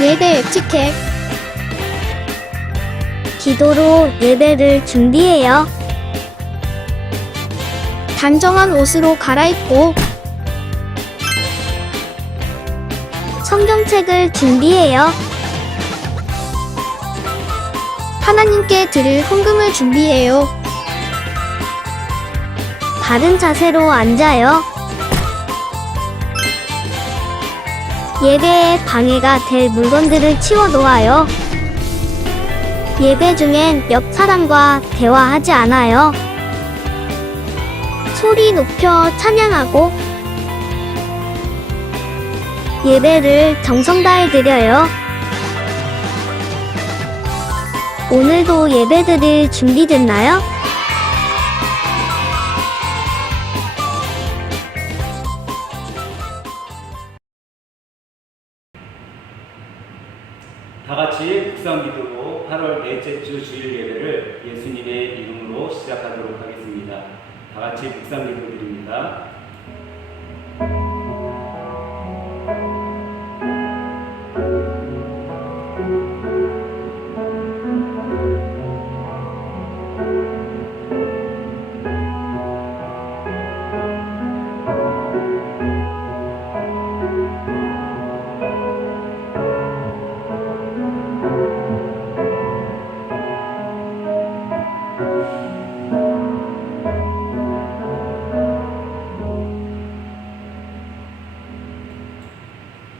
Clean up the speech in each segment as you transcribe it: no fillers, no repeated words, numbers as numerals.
예배 에티켓. 기도로 예배를 준비해요. 단정한 옷으로 갈아입고 성경책을 준비해요. 하나님께 드릴 헌금을 준비해요. 바른 자세로 앉아요. 예배에 방해가 될 물건들을 치워놓아요. 예배 중엔 옆 사람과 대화하지 않아요. 소리 높여 찬양하고 예배를 정성 다해 드려요. 오늘도 예배 드릴 준비됐나요? 다 같이 묵상기도로 8월 넷째 주 주일 예배를 예수님의 이름으로 시작하도록 하겠습니다. 다 같이 묵상기도 드립니다.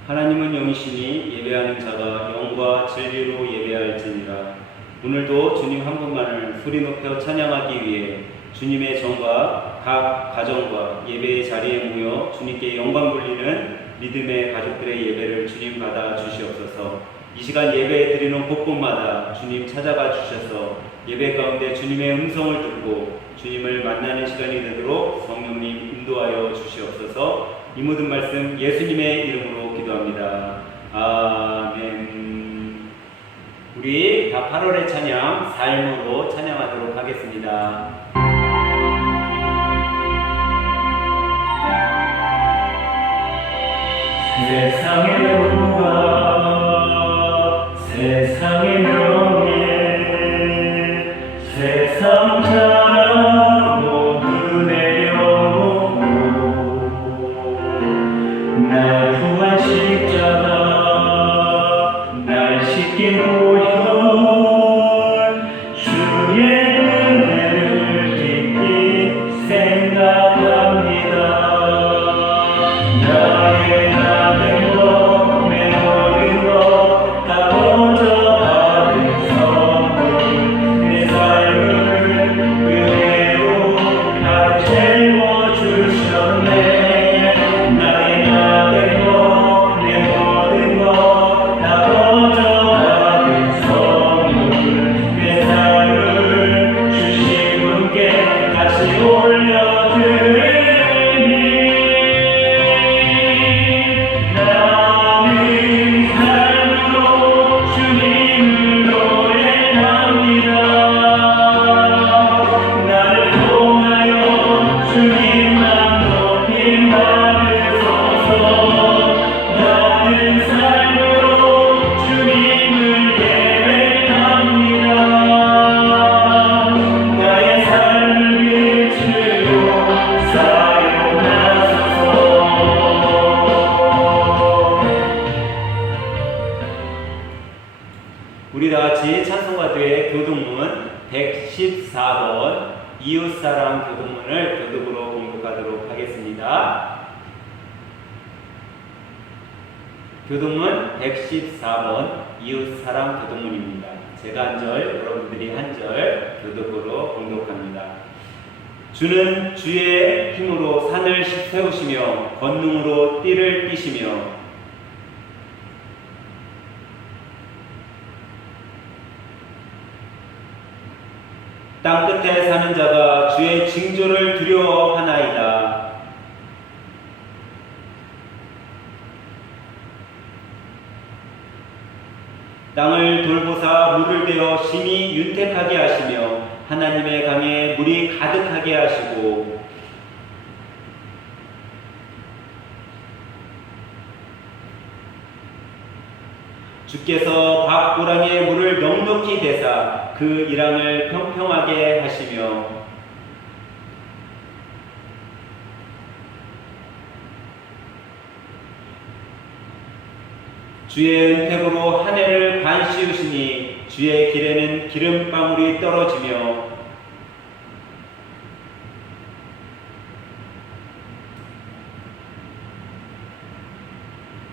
하나님은 영이시니 예배하는 자가 영과 진리로 예배할지니라. 오늘도 주님 한 분만을 소리 높여 찬양하기 위해 주님의 정과 각 가정과 예배의 자리에 모여 주님께 영광 돌리는 믿음의 가족들의 예배를 주님 받아 주시옵소서. 이 시간 예배 드리는 곳곳마다 주님 찾아가 주셔서 예배 가운데 주님의 음성을 듣고 주님을 만나는 시간이 되도록 성령님 인도하여 주시옵소서. 이 모든 말씀 예수님의 이름으로 기도합니다. 아멘. 우리 다 8월의 찬양 삶으로 찬양하도록 하겠습니다. 세상의 문화, 세상의 명예, 세상 자랑 모두 내려놓고 날 구한 십자가 날 씻긴 보혈 주의 은혜를 깊이 생각합니다. 나의 작은 것, 내 모든 것 다 건져받은 선물, 내 삶을 은혜로 가득 채워주셨네. 나의 작은 것, 내 모든 것 다 건져받은 선물, 내 삶을 주신 분께 다시 올려드리니 나는 삶으로 주님을 노래합니다. 나를 통하여 주님만 높임 받으소서. 나는 삶으로 주님을 예배합니다. 나의 삶을 빛으로 사용하소서. 우리 다같이 찬송가도의 교독문 114번 이웃사랑 교독문을 교독으로 공독하도록 하겠습니다. 교독문 114번 이웃사랑 교독문입니다. 제가 한 절, 여러분들이 한 절 교독으로 공독합니다. 주는 주의 힘으로 산을 세우시며 권능으로 띠를 띠시며 땅끝에 사는 자가 주의 징조를 두려워하나이다. 땅을 돌보사 물을 대어 심히 윤택하게 하시며 하나님의 강에 물이 가득하게 하시고 주께서 밭고랑에 물을 넉넉히 대사 그 일항을 평평하게 하시며 주의 은택으로 한 해를 관씌우시니 주의 길에는 기름방울이 떨어지며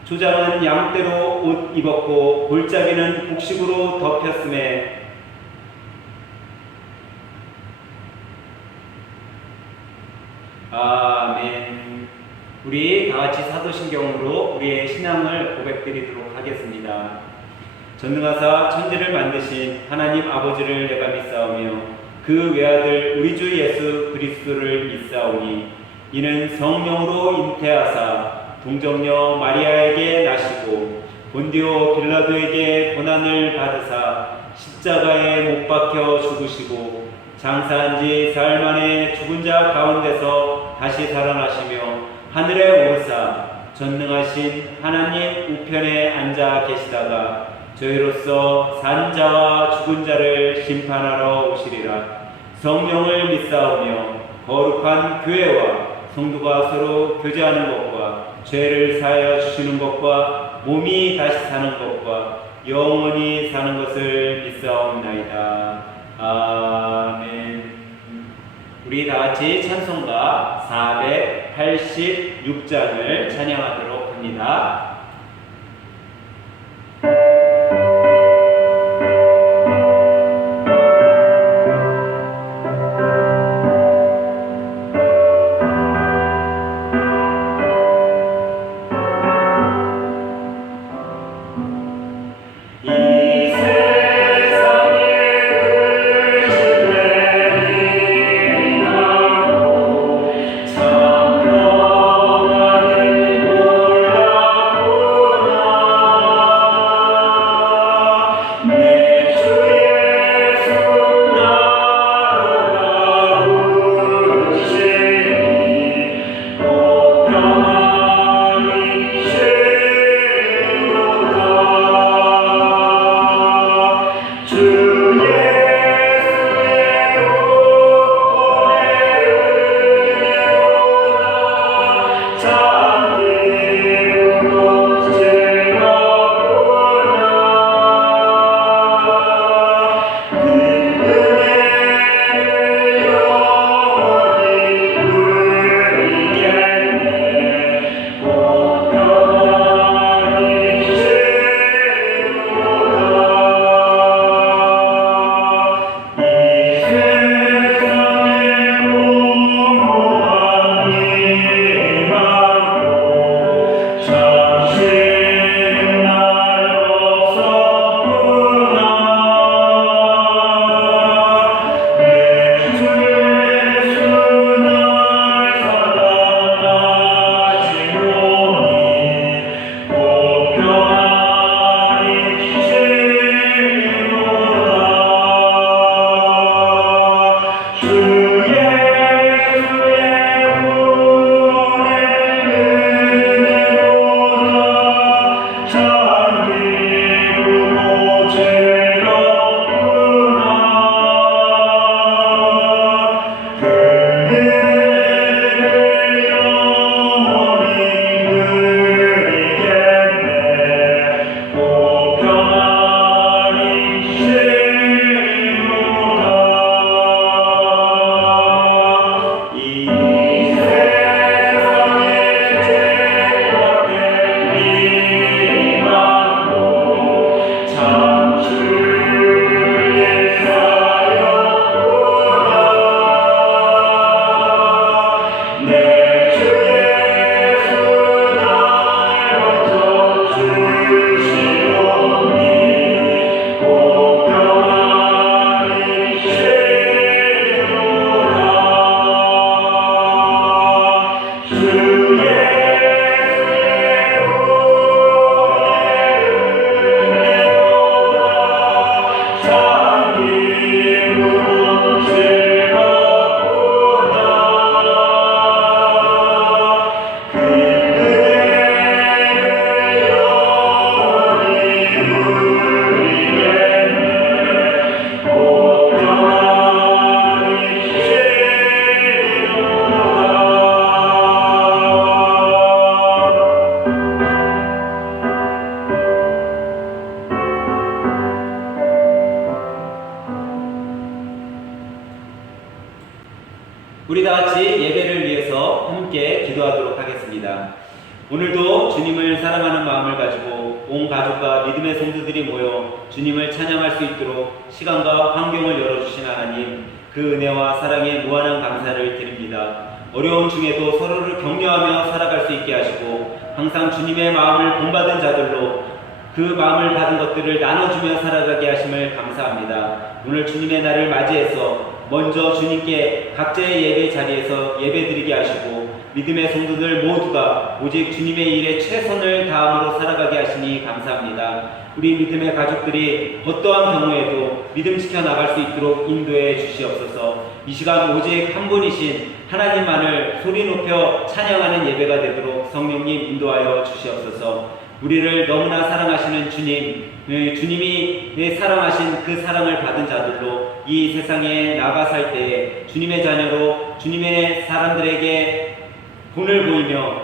조장은 양떼로 옷 입었고 골짜기는 곡식으로 덮였음에 아멘. 우리 다같이 사도신경으로 우리의 신앙을 고백드리도록 하겠습니다. 전능하사 천지를 만드신 하나님 아버지를 내가 믿사오며 그 외아들 우리 주 예수 그리스도를 믿사오니 이는 성령으로 잉태하사 동정녀 마리아에게 나시고 본디오 빌라도에게 고난을 받으사 십자가에 못 박혀 죽으시고 장사한 지 사흘 만에 죽은 자 가운데서 다시 살아나시며 하늘에 오르사 전능하신 하나님 우편에 앉아 계시다가 저희로서 산 자와 죽은 자를 심판하러 오시리라. 성령을 믿사오며 거룩한 교회와 성도가 서로 교제하는 것과 죄를 사하여 주시는 것과 몸이 다시 사는 것과 영원히 사는 것을 믿사옵나이다. 아멘. 우리 다같이 찬송가 486장을 찬양하도록 합니다. 참 평안을 몰라 오늘도 주님을 사랑하는 마음을 가지고 온 가족과 믿음의 성도들이 모여 주님을 찬양할 수 있도록 시간과 환경을 열어주신 하나님, 그 은혜와 사랑에 무한한 감사를 드립니다. 어려운 중에도 서로를 격려하며 살아갈 수 있게 하시고 항상 주님의 마음을 본받은 자들로 그 마음을 받은 것들을 나눠주며 살아가게 하심을 감사합니다. 오늘 주님의 날을 맞이해서 먼저 주님께 각자의 예배 자리에서 예배드리게 하시고 믿음의 성도들 모두가 오직 주님의 일에 최선을 다함으로 살아가게 하시니 감사합니다. 우리 믿음의 가족들이 어떠한 경우에도 믿음 지켜나갈 수 있도록 인도해 주시옵소서. 이 시간 오직 한 분이신 하나님만을 소리 높여 찬양하는 예배가 되도록 성령님 인도하여 주시옵소서. 우리를 너무나 사랑하시는 주님, 주님이 사랑하신 그 사랑을 받은 자들로 이 세상에 나가 살 때에 주님의 자녀로 주님의 사람들에게 본을 보이며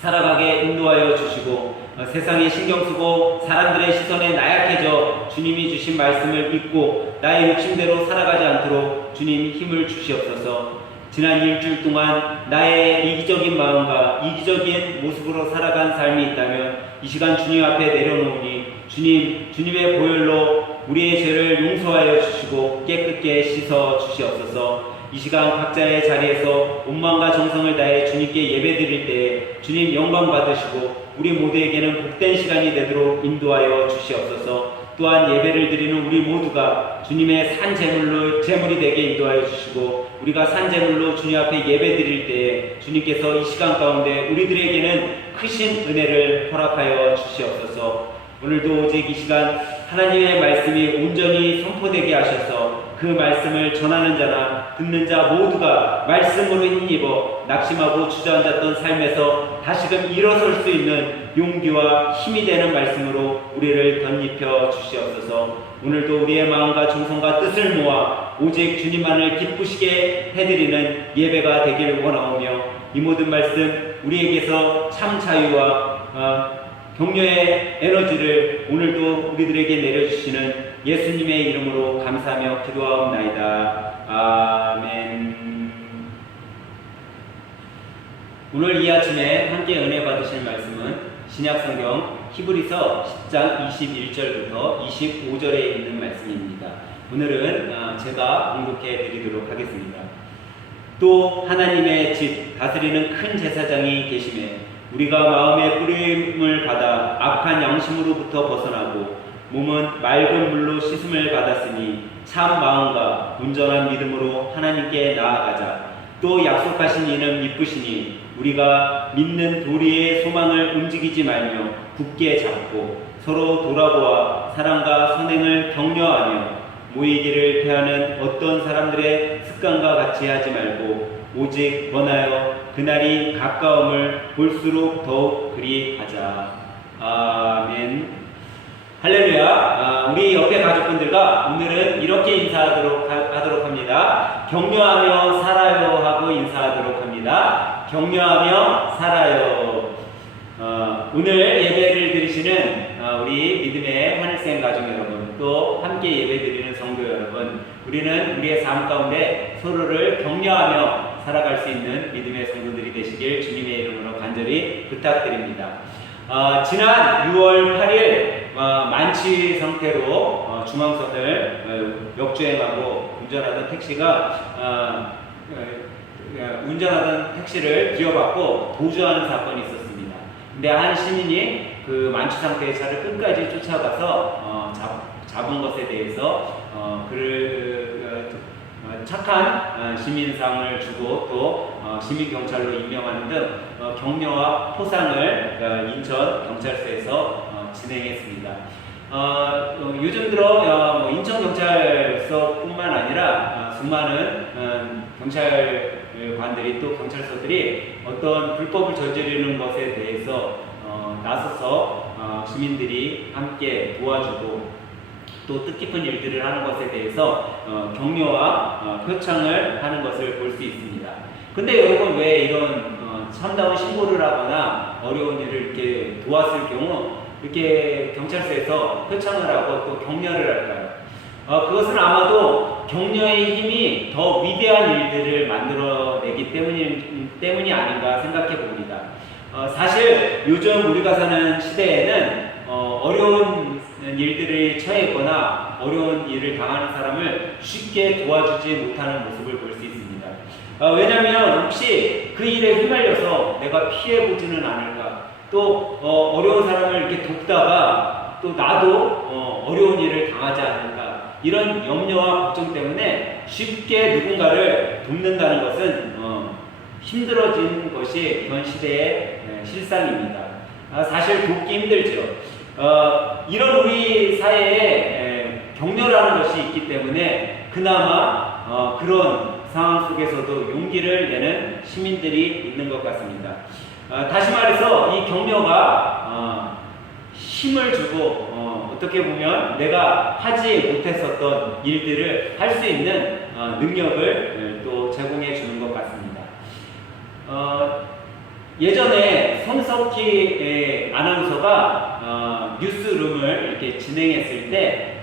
살아가게 인도하여 주시고 세상에 신경 쓰고 사람들의 시선에 나약해져 주님이 주신 말씀을 잊고 나의 욕심대로 살아가지 않도록 주님 힘을 주시옵소서. 지난 일주일 동안 나의 이기적인 마음과 이기적인 모습으로 살아간 삶이 있다면 이 시간 주님 앞에 내려놓으니 주님의 보혈로 우리의 죄를 용서하여 주시고 깨끗게 씻어 주시옵소서. 이 시간 각자의 자리에서 온 마음과 정성을 다해 주님께 예배드릴 때에 주님 영광 받으시고 우리 모두에게는 복된 시간이 되도록 인도하여 주시옵소서. 또한 예배를 드리는 우리 모두가 주님의 산 제물이 되게 인도하여 주시고 우리가 산 제물로 주님 앞에 예배 드릴 때에 주님께서 이 시간 가운데 우리들에게는 크신 은혜를 허락하여 주시옵소서. 오늘도 오직 이 시간 하나님의 말씀이 온전히 선포되게 하셔서 그 말씀을 전하는 자나 듣는 자 모두가 말씀으로 힘입어 낙심하고 주저앉았던 삶에서 다시금 일어설 수 있는 용기와 힘이 되는 말씀으로 우리를 덧입혀 주시옵소서. 오늘도 우리의 마음과 정성과 뜻을 모아 오직 주님만을 기쁘시게 해드리는 예배가 되길 원하오며 이 모든 말씀 우리에게서 참 자유와 격려의 에너지를 오늘도 우리들에게 내려주시는 예수님의 이름으로 감사하며 기도하옵나이다. 아멘. 오늘 이 아침에 함께 은혜 받으실 말씀은 신약성경 히브리서 10장 21절부터 25절에 있는 말씀입니다. 오늘은 제가 봉독해 드리도록 하겠습니다. 또 하나님의 집 다스리는 큰 제사장이 계심에 우리가 마음의 뿌림을 받아 악한 양심으로부터 벗어나고 몸은 맑은 물로 씻음을 받았으니 참 마음과 온전한 믿음으로 하나님께 나아가자. 또 약속하신 이는 이쁘시니 우리가 믿는 도리의 소망을 움직이지 말며 굳게 잡고 서로 돌아보아 사랑과 선행을 격려하며 모이기를 패하는 어떤 사람들의 습관과 같이 하지 말고 오직 권하여 그날이 가까움을 볼수록 더욱 그리하자. 아멘. 할렐루야. 우리 옆에 가족분들과 오늘은 이렇게 인사하도록 합니다. 격려하며 살아요 하고 인사하도록 합니다. 격려하며 살아요. 오늘 예배를 드리시는 우리 믿음의 하늘생 가족 여러분, 또 함께 예배 드리는 성도 여러분, 우리는 우리의 삶 가운데 서로를 격려하며 살아갈 수 있는 믿음의 성도들이 되시길 주님의 이름으로 간절히 부탁드립니다. 지난 6월 8일 만취 상태로 중앙선을 역주행하고 운전하던 택시를 뒤어받고 도주하는 사건이 있었습니다. 근데 한 시민이 그 만취 상태의 차를 끝까지 쫓아가서 잡은 것에 대해서 착한 시민상을 주고 또 시민경찰로 임명하는 등 격려와 포상을 인천 경찰서에서 진행했습니다. 요즘 들어 인천경찰서뿐만 아니라 수많은 경찰관들이 또 경찰서들이 어떤 불법을 저지르는 것에 대해서 나서서 시민들이 함께 도와주고 또 뜻깊은 일들을 하는 것에 대해서 격려와 표창을 하는 것을 볼 수 있습니다. 근데 여러분, 왜 이런 참다운 신고를 하거나 어려운 일을 이렇게 도왔을 경우 이렇게 경찰서에서 표창을 하고 또 격려를 할까요? 그것은 아마도 격려의 힘이 더 위대한 일들을 만들어내기 때문이 아닌가 생각해 봅니다. 사실 요즘 우리가 사는 시대에는 어려운 일들이 처해 있거나 어려운 일을 당하는 사람을 쉽게 도와주지 못하는 모습을 볼 수 있습니다. 왜냐하면 혹시 그 일에 휘말려서 내가 피해보지는 않을까, 또 어려운 사람을 이렇게 돕다가 또 나도 어려운 일을 당하지 않을까, 이런 염려와 걱정 때문에 쉽게 누군가를 돕는다는 것은 힘들어진 것이 이번 시대의 실상입니다. 사실 돕기 힘들죠. 이런 우리 사회에 격려라는 것이 있기 때문에 그나마 그런 상황 속에서도 용기를 내는 시민들이 있는 것 같습니다. 다시 말해서 이 격려가 힘을 주고 어떻게 보면 내가 하지 못했었던 일들을 할 수 있는 능력을 또 제공해 주는 것 같습니다. 예전에 손석희 아나운서가 뉴스룸을 이렇게 진행했을 때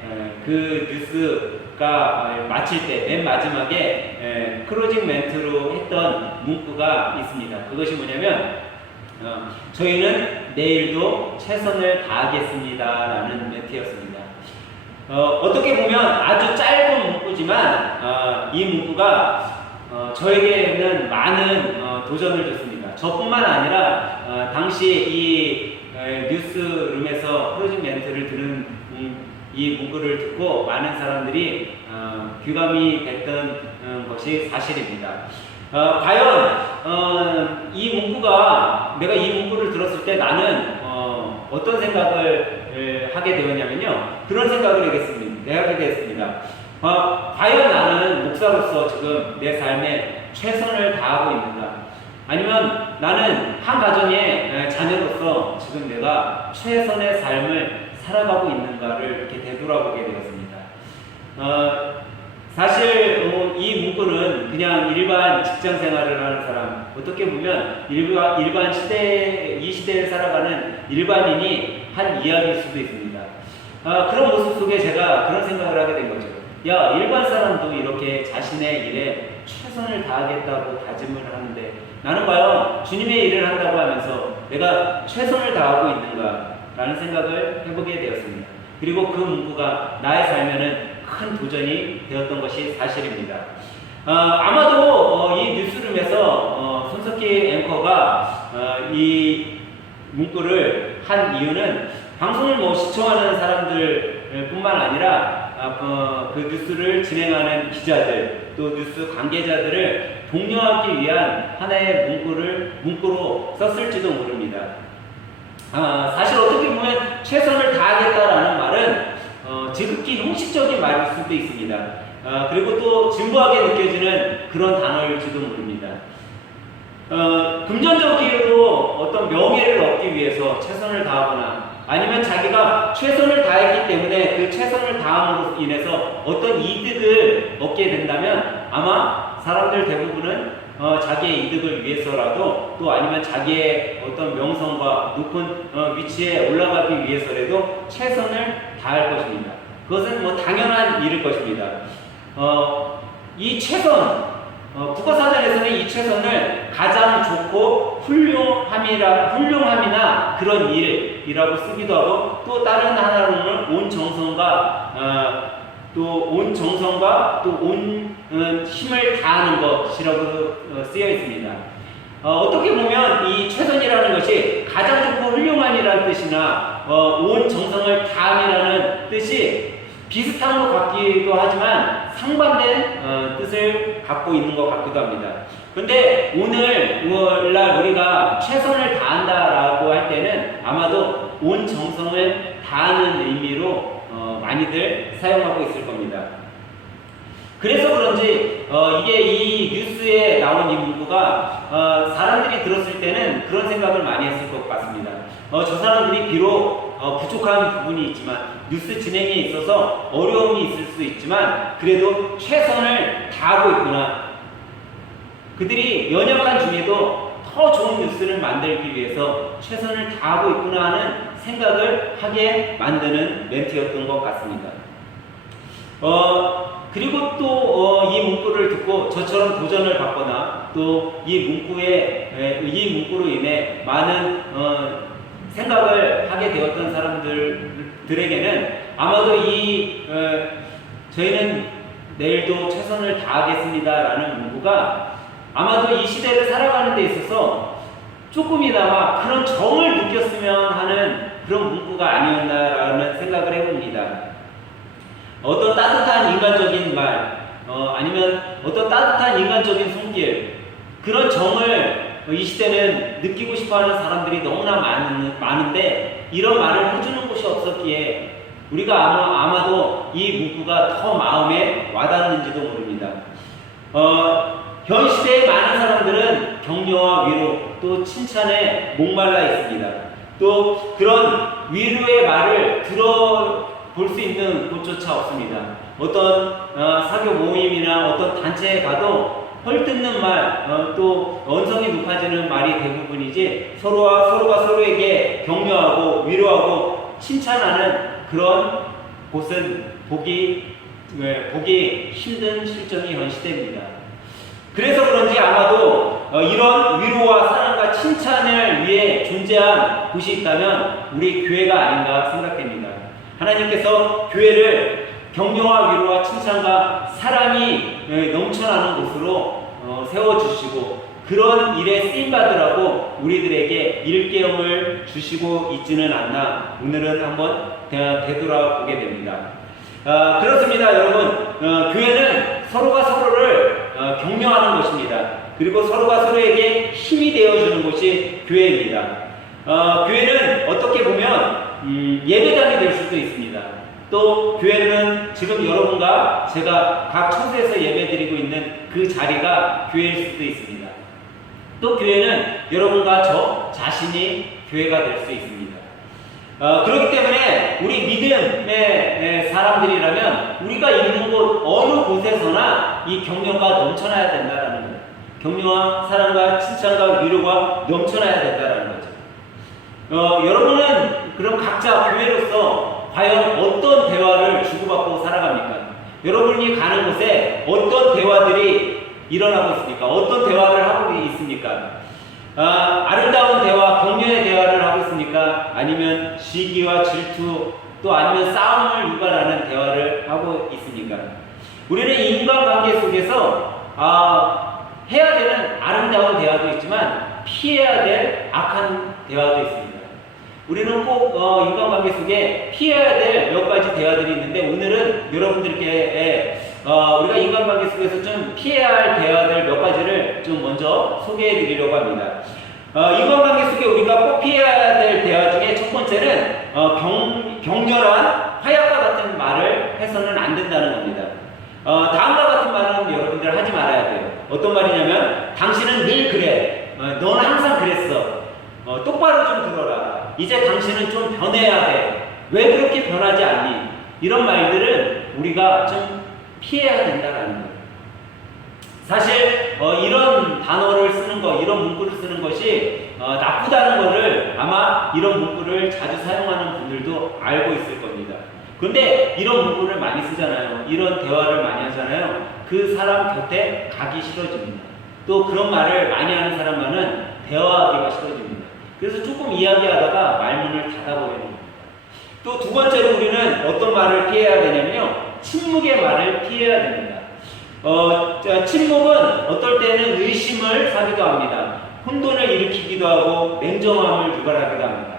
그 뉴스가 마칠 때 맨 마지막에 클로징 멘트로 했던 문구가 있습니다. 그것이 뭐냐면 저희는 내일도 최선을 다하겠습니다 라는 멘트였습니다. 어떻게 보면 아주 짧은 문구지만 이 문구가 저에게는 많은 도전을 줬습니다. 저뿐만 아니라 당시 이 뉴스룸에서 클로징 멘트를 들은 이 문구를 듣고 많은 사람들이 귀감이 됐던 것이 사실입니다. 과연 이 문구가, 내가 이 문구를 들었을 때 나는 어떤 생각을 하게 되었냐면요, 그런 생각을 하게 됐습니다. 과연 나는 목사로서 지금 내 삶에 최선을 다하고 있는가? 아니면 나는 한 가정의 자녀로서 지금 내가 최선의 삶을 살아가고 있는가를 이렇게 되돌아보게 되었습니다. 사실 이 문구는 그냥 일반 직장 생활을 하는 사람, 어떻게 보면 일반 시대, 이 시대를 살아가는 일반인이 한 이야기일 수도 있습니다. 그런 모습 속에 제가 그런 생각을 하게 된 거죠. 야, 일반 사람도 이렇게 자신의 일에 최선을 다하겠다고 다짐을 하는데 나는 과연 주님의 일을 한다고 하면서 내가 최선을 다하고 있는가 라는 생각을 해보게 되었습니다. 그리고 그 문구가 나의 삶에는 큰 도전이 되었던 것이 사실입니다. 아마도 이 뉴스룸에서 손석희 앵커가 이 문구를 한 이유는 방송을 시청하는 사람들 뿐만 아니라 그 뉴스를 진행하는 기자들, 또 뉴스 관계자들을 독려하기 위한 하나의 문구로 썼을지도 모릅니다. 사실 어떻게 보면 최선을 다하겠다라는 말은 지극히 형식적인 말일 수도 있습니다. 그리고 또 진부하게 느껴지는 그런 단어일지도 모릅니다. 금전적으로 어떤 명예를 얻기 위해서 최선을 다하거나 아니면 자기가 최선을 다했기 때문에 그 최선을 다함으로 인해서 어떤 이득을 얻게 된다면 아마 사람들 대부분은 자기의 이득을 위해서라도 또 아니면 자기의 어떤 명성과 높은 위치에 올라가기 위해서라도 최선을 다할 것입니다. 그것은 당연한 일일 것입니다. 이 최선, 국어사전에서는 이 최선을 가장 좋고 훌륭함이나 그런 일이라고 쓰기도 하고 또 다른 하나로는 온 정성과 또 온 힘을 다하는 것이라고 쓰여 있습니다. 어떻게 보면 이 최선이라는 것이 가장 좋고 훌륭함이라는 뜻이나 온 정성을 다함이라는 뜻이 비슷한 것 같기도 하지만 상반된 뜻을 갖고 있는 것 같기도 합니다. 근데 오늘날 우리가 최선을 다한다라고 할 때는 아마도 온 정성을 다하는 의미로 많이들 사용하고 있을 겁니다. 그래서 그런지 이게 이 뉴스에 나온 이 문구가 사람들이 들었을 때는 그런 생각을 많이 했을 것 같습니다. 저 사람들이 비록 부족한 부분이 있지만 뉴스 진행에 있어서 어려움이 있을 수 있지만 그래도 최선을 다하고 있구나. 그들이 연약한 중에도 더 좋은 뉴스를 만들기 위해서 최선을 다하고 있구나 하는 생각을 하게 만드는 멘트였던 것 같습니다. 그리고 또 이 문구를 듣고 저처럼 도전을 받거나 또 이 문구로 인해 많은 생각을 하게 되었던 사람들에게는 아마도 저희는 내일도 최선을 다하겠습니다라는 문구가 아마도 이 시대를 살아가는 데 있어서 조금이나마 그런 정을 느꼈으면 하는 그런 문구가 아니었나라는 생각을 해봅니다. 어떤 따뜻한 인간적인 말, 아니면 어떤 따뜻한 인간적인 손길, 그런 정을 이 시대는 느끼고 싶어하는 사람들이 너무나 많은데 이런 말을 해주는 곳이 없었기에 우리가 아마도 이 문구가 더 마음에 와닿는지도 모릅니다. 현 시대의 많은 사람들은 격려와 위로 또 칭찬에 목말라 있습니다. 또 그런 위로의 말을 들어볼 수 있는 곳조차 없습니다. 어떤 사교 모임이나 어떤 단체에 가도 헐뜯는 말, 또 언성이 높아지는 말이 대부분이지 서로가 서로에게 격려하고 위로하고 칭찬하는 그런 곳은 보기 힘든 실정이 현 시대입니다. 그래서 그런지 아마도 이런 위로와 사랑과 칭찬을 위해 존재한 곳이 있다면 우리 교회가 아닌가 생각됩니다. 하나님께서 교회를 격려와 위로와 칭찬과 사랑이 넘쳐나는 곳으로 세워주시고 그런 일에 쓰임받으라고 우리들에게 일깨움을 주시고 있지는 않나 오늘은 한번 되돌아보게 됩니다. 그렇습니다, 여러분. 교회는 서로가 서로를 격려하는 곳입니다. 그리고 서로가 서로에게 힘이 되어주는 곳이 교회입니다. 교회는 어떻게 보면 예배당이 될 수도 있습니다. 또 교회는 지금 여러분과 제가 각 처소에서 예배드리고 있는 그 자리가 교회일 수도 있습니다. 또 교회는 여러분과 저 자신이 교회가 될 수 있습니다. 그렇기 때문에 우리 믿음의 사람들이라면 우리가 있는 곳 어느 곳에서나 이 격려가 넘쳐나야 된다라는 거예요. 격려와 사랑과 칭찬과 위로가 넘쳐나야 된다라는 거죠. 여러분은 그럼 각자 교회로서 과연 어떤 대화를 주고받고 살아갑니까? 여러분이 가는 곳에 어떤 대화들이 일어나고 있습니까? 어떤 대화를 하고 있습니까? 아름다운 대화, 격려의 대화를 하고 있습니까? 아니면 시기와 질투, 또 아니면 싸움을 유발하는 대화를 하고 있습니까? 우리는 인간관계 속에서 해야 되는 아름다운 대화도 있지만 피해야 될 악한 대화도 있습니다. 우리는 꼭 인간관계 속에 피해야 될 몇 가지 대화들이 있는데 오늘은 여러분들께 우리가 인간관계 속에서 좀 피해야 할 대화들 몇 가지를 좀 먼저 소개해 드리려고 합니다. 인간관계 속에 우리가 꼭 피해야 될 대화 중에 첫 번째는 격렬한 화약과 같은 말을 해서는 안 된다는 겁니다. 다음과 같은 말은 여러분들 하지 말아야 돼요. 어떤 말이냐면 당신은 늘 그래. 너는 항상 그랬어. 똑바로 좀 들어라. 이제 당신은 좀 변해야 돼. 왜 그렇게 변하지 않니? 이런 말들은 우리가 좀 피해야 된다는 거예요. 사실 이런 단어를 쓰는 거, 이런 문구를 쓰는 것이 나쁘다는 것을 아마 이런 문구를 자주 사용하는 분들도 알고 있을 겁니다. 그런데 이런 문구를 많이 쓰잖아요. 이런 대화를 많이 하잖아요. 그 사람 곁에 가기 싫어집니다. 또 그런 말을 많이 하는 사람과는 대화하기가 싫어집니다. 그래서 조금 이야기하다가 말문을 닫아버리는 겁니다. 또 두 번째로 우리는 어떤 말을 피해야 되냐면요. 침묵의 말을 피해야 됩니다. 침묵은 어떨 때는 의심을 사기도 합니다. 혼돈을 일으키기도 하고 냉정함을 유발하기도 합니다.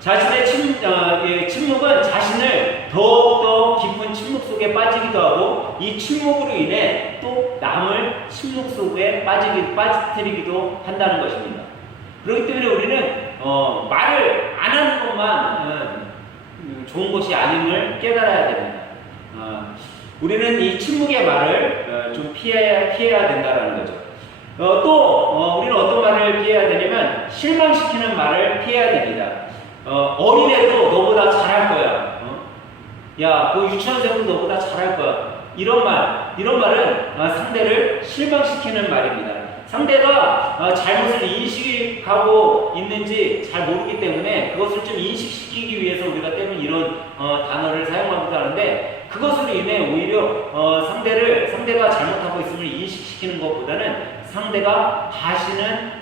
자신의 침묵은 자신을 더욱더 깊은 침묵 속에 빠지기도 하고 이 침묵으로 인해 또 남을 침묵 속에 빠뜨리기도 한다는 것입니다. 그렇기 때문에 우리는 말을 안 하는 것만 좋은 것이 아님을 깨달아야 됩니다. 우리는 이 침묵의 말을 좀 피해야 된다는 거죠. 또 우리는 어떤 말을 피해야 되냐면 실망시키는 말을 피해야 됩니다. 어린애도 너보다 잘할 거야. 야, 그 유치원생도 너보다 잘할 거야. 이런 말은 상대를 실망시키는 말입니다. 상대가 잘못을 인식하고 있는지 잘 모르기 때문에 그것을 좀 인식시키기 위해서 우리가 때문에 이런 단어를 사용하기도 하는데 그것으로 인해 오히려 상대가 잘못하고 있음을 인식시키는 것보다는 상대가 다시는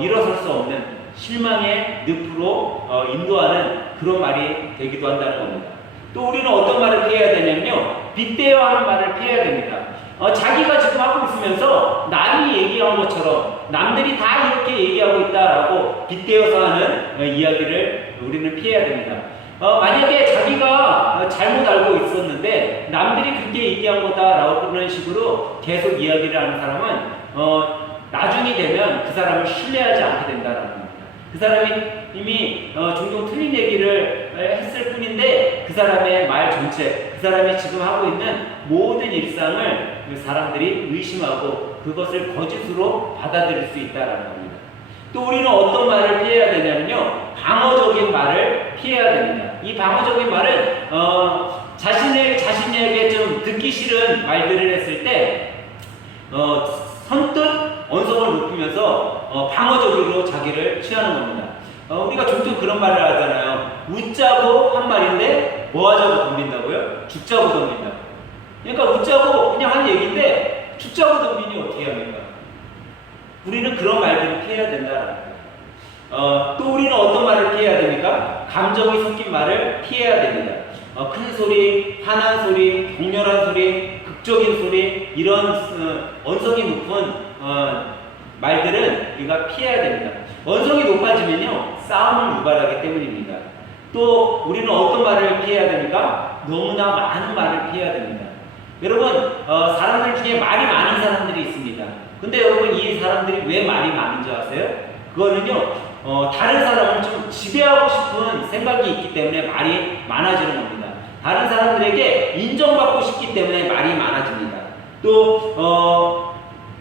일어설 수 없는 실망의 늪으로 인도하는 그런 말이 되기도 한다는 겁니다. 또 우리는 어떤 말을 피해야 되냐면요, 빗대어하는 말을 피해야 됩니다. 자기가 지금 하고 있으면서 남이 얘기한 것처럼 남들이 다 이렇게 얘기하고 있다라고 빗대어서 하는 이야기를 우리는 피해야 됩니다. 만약에 자기가 잘못 알고 있었는데 남들이 그렇게 얘기한 거다라고 그런 식으로 계속 이야기를 하는 사람은 나중이 되면 그 사람을 신뢰하지 않게 된다는 겁니다. 그 사람이 이미 종종 틀린 얘기를 했을 뿐인데 그 사람의 말 전체, 그 사람이 지금 하고 있는 모든 일상을 사람들이 의심하고 그것을 거짓으로 받아들일 수 있다는 겁니다. 또 우리는 어떤 말을 피해야 되냐면요, 방어적인 말을 피해야 됩니다. 이 방어적인 말은 자신에게 좀 듣기 싫은 말들을 했을 때 선뜻 언성을 높이면서 방어적으로 자기를 취하는 겁니다. 우리가 종종 그런 말을 하잖아요. 웃자고 한 말인데 뭐 하자고 덤빈다고요? 죽자고 덤빈다고. 그러니까 웃자고 그냥 한 얘기인데 죽자고 덤비니 어떻게 합니까? 우리는 그런 말들을 피해야 된다는 거예요. 또 우리는 어떤 말을 피해야 됩니까? 감정이 섞인 말을 피해야 됩니다. 큰 소리, 화난 소리, 격렬한 소리, 극적인 소리, 이런 언성이 높은 말들은 우리가 피해야 됩니다. 언성이 높아지면요, 싸움을 유발하기 때문입니다. 또 우리는 어떤 말을 피해야 됩니까? 너무나 많은 말을 피해야 됩니다. 여러분, 사람들 중에 말이 많은 사람들이 있습니다. 근데 여러분, 이 사람들이 왜 말이 많은 줄 아세요? 그거는요, 다른 사람을 좀 지배하고 싶은 생각이 있기 때문에 말이 많아지는 겁니다. 다른 사람들에게 인정받고 싶기 때문에 말이 많아집니다. 또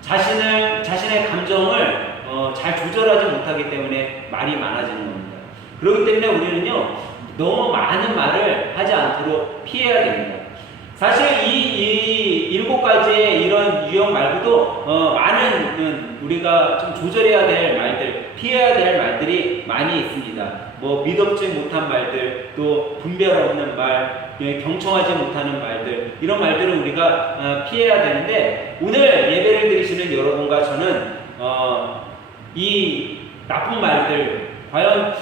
자신의 감정을 잘 조절하지 못하기 때문에 말이 많아지는 겁니다. 그렇기 때문에 우리는요, 너무 많은 말을 하지 않도록 피해야 됩니다. 사실 이 7가지의 이런 유형 말고도 많은 우리가 좀 조절해야 될 말들, 피해야 될 말들이 많이 있습니다. 뭐 미덥지 못한 말들, 또 분별 없는 말, 경청하지 못하는 말들, 이런 말들을 우리가 피해야 되는데, 오늘 예배를 드리시는 여러분과 저는 이 나쁜 말들, 과연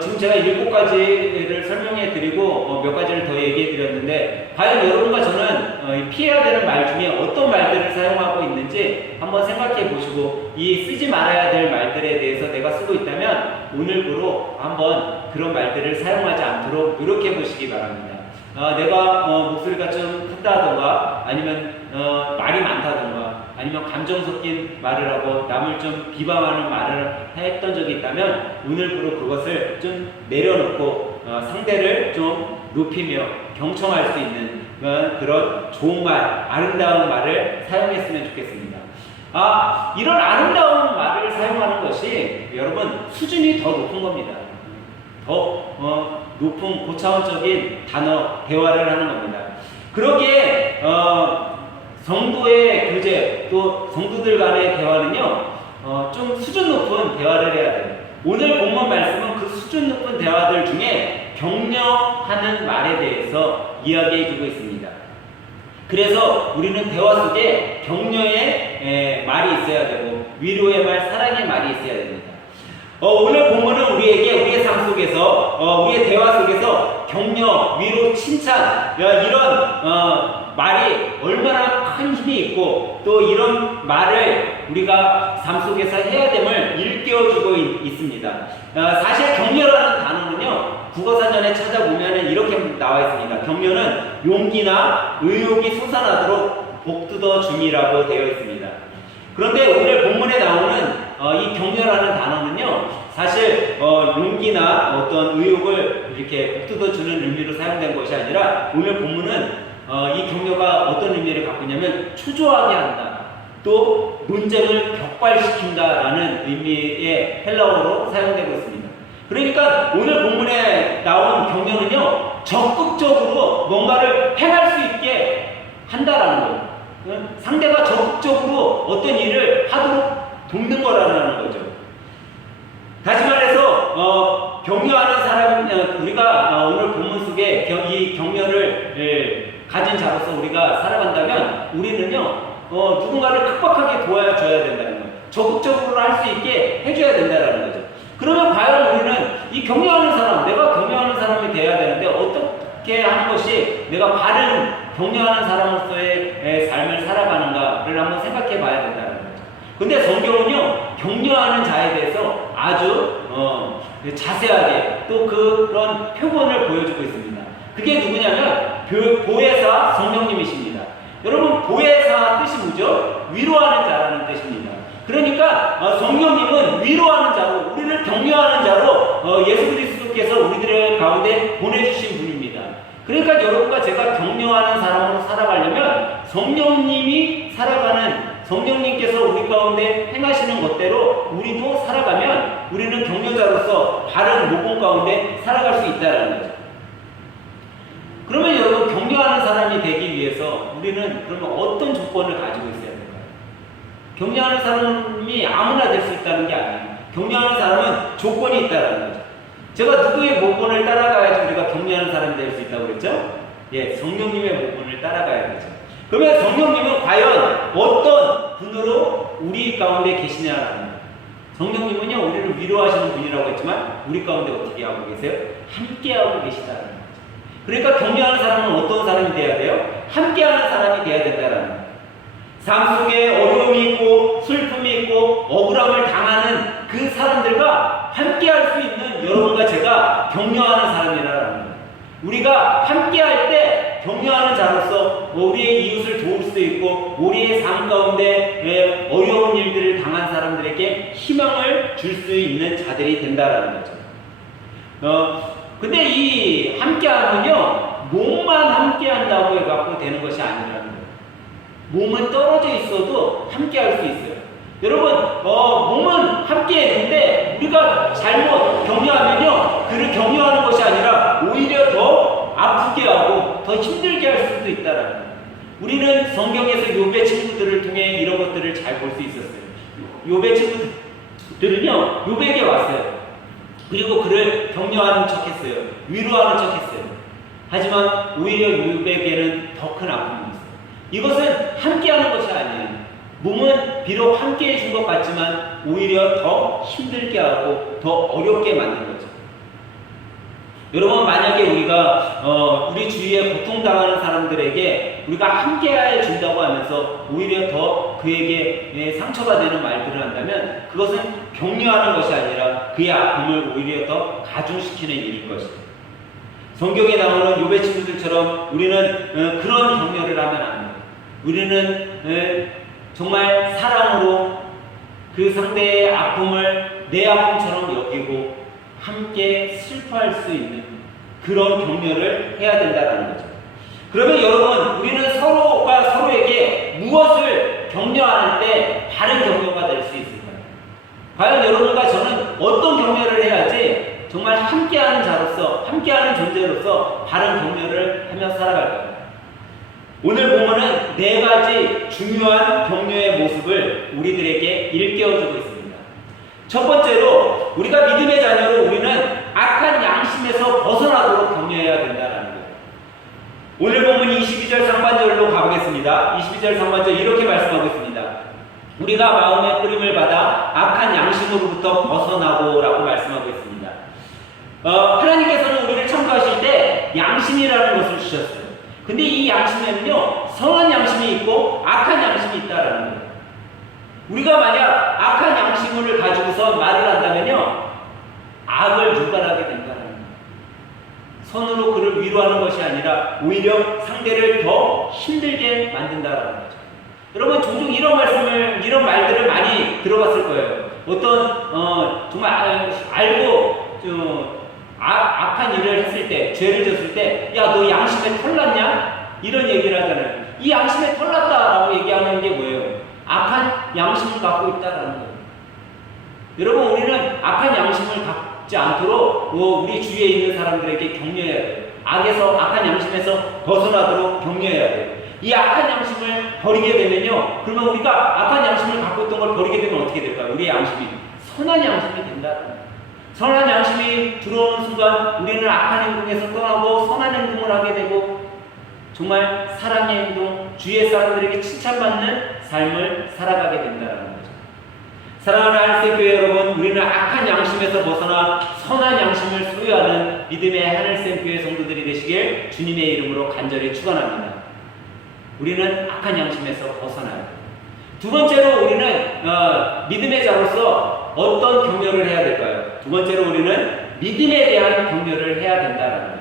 지금 제가 7가지를 설명해 드리고 몇 가지를 더 얘기해 드렸는데, 과연 여러분과 저는 피해야 되는 말 중에 어떤 말들을 사용하고 있는지 한번 생각해 보시고, 이 쓰지 말아야 될 말들에 대해서 내가 쓰고 있다면 오늘부로 한번 그런 말들을 사용하지 않도록 노력해 보시기 바랍니다. 내가 목소리가 좀 크다던가, 아니면 말이 많다던가, 아니면 감정 섞인 말을 하고 남을 좀 비방하는 말을 했던 적이 있다면 오늘부로 그것을 좀 내려놓고 상대를 좀 높이며 경청할 수 있는 그런 좋은 말, 아름다운 말을 사용했으면 좋겠습니다. 이런 아름다운 말을 사용하는 것이 여러분 수준이 더 높은 겁니다. 더 높은 고차원적인 단어, 대화를 하는 겁니다. 그러기에 성도의 교제, 또 성도들 간의 대화는요, 좀 수준 높은 대화를 해야 돼요. 오늘 본문 말씀은 그 수준 높은 대화들 중에 격려하는 말에 대해서 이야기해주고 있습니다. 그래서 우리는 대화 속에 격려의 말이 있어야 되고, 위로의 말, 사랑의 말이 있어야 됩니다. 오늘 본문은 우리에게 우리의 삶 속에서, 우리의 대화 속에서 격려, 위로, 칭찬, 이런 말이 얼마나 큰 힘이 있고, 또 이런 말을 우리가 삶 속에서 해야 됨을 일깨워주고 있습니다. 사실 격려라는 단어는요, 국어사전에 찾아보면 이렇게 나와 있습니다. 격려는 용기나 의욕이 솟아나도록 복두어 줌이라고 되어 있습니다. 그런데 오늘 본문에 나오는 이 격려라는 단어는요, 사실 용기나 어떤 의욕을 이렇게 북돋워 주는 의미로 사용된 것이 아니라, 오늘 본문은 이 격려가 어떤 의미를 갖고 있냐면 초조하게 한다, 또 논쟁을 격발시킨다라는 의미의 헬라어로 사용되고 있습니다. 그러니까 오늘 본문에 나온 격려는요, 적극적으로 뭔가를 행할 수 있게 한다라는 거예요. 상대가 적극적으로 어떤 일을 하도록 돕는 거라는 거죠. 다시 말해서 격려하는 사람, 우리가 오늘 본문 속에 이 격려를 가진 자로서 우리가 살아간다면 우리는요, 누군가를 급박하게 도와줘야 된다는 거예요. 적극적으로 할 수 있게 해줘야 된다는 거죠. 그러면 과연 우리는 이 격려하는 사람, 내가 격려하는 사람이 돼야 되는데 어떻게 하는 것이 내가 바른 격려하는 사람으로서의 삶을 살아가는가를 한번 생각해 봐야 된다는 거죠. 근데 성경은요, 격려하는 자에 대해서 아주 자세하게 또 그런 표본을 보여주고 있습니다. 그게 누구냐면 보혜사 성령님이십니다. 여러분, 보혜사 뜻이 뭐죠? 위로하는 자라는 뜻입니다. 그러니까 성령님은 위로하는 자로, 우리를 격려하는 자로 예수 그리스도께서 우리들의 가운데 보내주신 분입니다. 그러니까 여러분과 제가 격려하는 사람으로 살아가려면 성령님께서 우리 가운데 행하시는 것대로 우리도 살아가면 우리는 격려자로서 바른 모범 가운데 살아갈 수 있다는 거죠. 그러면 여러분, 격려하는 사람이 되기 위해서 우리는 그러면 어떤 조건을 가지고 있어야 될까요? 격려하는 사람이 아무나 될 수 있다는 게 아니에요. 격려하는 사람은 조건이 있다는 거죠. 제가 누구의 모본을 따라가야지 우리가 격려하는 사람이 될 수 있다고 그랬죠? 예, 성령님의 모본을 따라가야 되죠. 그러면 성령님은 과연 어떤 분으로 우리 가운데 계시냐라는 거예요. 성령님은요, 우리를 위로하시는 분이라고 했지만 우리 가운데 어떻게 하고 계세요? 함께하고 계시다는 거죠. 그러니까 격려하는 사람은 어떤 사람이 돼야 돼요? 함께하는 사람이 돼야 된다는 거예요. 삶 속에 어려움이 있고 슬픔이 있고 억울함을 당하는 그 사람들과 함께할 수 있는 여러분과 제가 격려하는 사람이라는 거예요. 우리가 함께할 때 격려하는 자로서 우리의 이웃을 도울 수 있고 우리의 삶 가운데 어려운 일들을 당한 사람들에게 희망을 줄 수 있는 자들이 된다라는 거죠. 근데 이 함께하면요, 몸만 함께한다고 해갖고 되는 것이 아니라는 거예요. 몸은 떨어져 있어도 함께할 수 있어요. 여러분, 몸은 함께했는데 우리가 잘못 격려하면요, 그를 격려하는 것이 아니라 오히려 더 아프게 하고 더 힘들게 할 수도 있다라는 거예요. 우리는 성경에서 욥의 친구들을 통해 이런 것들을 잘 볼 수 있었어요. 욥의 친구들은요, 욥에게 왔어요. 그리고 그를 격려하는 척했어요. 위로하는 척했어요. 하지만 오히려 욥에게는 더 큰 아픔이 있어요. 이것은 함께하는 것이 아니에요. 몸은 비록 함께 해준 것 같지만 오히려 더 힘들게 하고 더 어렵게 만든 거죠. 여러분, 만약에 우리가 우리 주위에 고통당하는 사람들에게 우리가 함께 해준다고 하면서 오히려 더 그에게 상처가 되는 말들을 한다면 그것은 격려하는 것이 아니라 그의 아픔을 오히려 더 가중시키는 일일 것입니다. 성경에 나오는 욥의 친구들처럼 우리는 그런 격려를 하면 안 돼요. 우리는 정말 사랑으로 그 상대의 아픔을 내 아픔처럼 여기고 함께 슬퍼할 수 있는 그런 격려를 해야 된다는 거죠. 그러면 여러분, 우리는 서로가 서로에게 무엇을 격려할 때 바른 격려가 될 수 있을까요? 과연 여러분과 저는 어떤 격려를 해야지 정말 함께하는 자로서, 함께하는 존재로서 바른 격려를 하며 살아갈까요? 오늘 보면은 4가지 중요한 격려의 모습을 우리들에게 일깨워주고 있습니다. 첫 번째로, 우리가 믿음의 자녀로 우리는 악한 양심에서 벗어나도록 격려해야 된다는 거예요. 오늘 보면 22절 상반절로 가보겠습니다. 22절 상반절 이렇게 말씀하고 있습니다. 우리가 마음의 뿌림을 받아 악한 양심으로부터 벗어나고 라고 말씀하고 있습니다. 하나님께서는 우리를 창조하실 때 양심이라는 것을 주셨어요. 근데 이 양심에는요, 선한 양심이 있고 악한 양심이 있다라는 거예요. 우리가 만약 악한 양심을 가지고서 말을 한다면요, 악을 유발하게 된다는 거예요. 선으로 그를 위로하는 것이 아니라 오히려 상대를 더 힘들게 만든다라는 거죠. 여러분, 종종 이런 말들을 많이 들어봤을 거예요. 어떤 정말 알고 악한 일을 했을 때, 죄를 졌을 때, 야, 너 양심에 털났냐? 이런 얘기를 하잖아요. 이 양심에 털났다라고 얘기하는 게 뭐예요? 악한 양심을 갖고 있다라는 거예요. 여러분, 우리는 악한 양심을 갖지 않도록 우리 주위에 있는 사람들에게 격려해야 돼요. 악한 양심에서 벗어나도록 격려해야 돼요. 이 악한 양심을 버리게 되면요, 그러면 우리가 악한 양심을 갖고 있던 걸 버리게 되면 어떻게 될까요? 우리의 양심이 선한 양심이 된다는 거예요. 선한 양심이 들어오는 순간 우리는 악한 행동에서 떠나고 선한 행동을 하게 되고 정말 사랑의 행동, 주위의 사람들에게 칭찬받는 삶을 살아가게 된다는 거죠. 사랑하는 하늘샘교회 여러분, 우리는 악한 양심에서 벗어나 선한 양심을 소유하는 믿음의 하늘샘교회 성도들이 되시길 주님의 이름으로 간절히 축원합니다. 우리는 악한 양심에서 벗어나요. 두 번째로 우리는 믿음의 자로서 어떤 격려를 해야 될까요? 두 번째로 우리는 믿음에 대한 격려를 해야 된다는 거죠.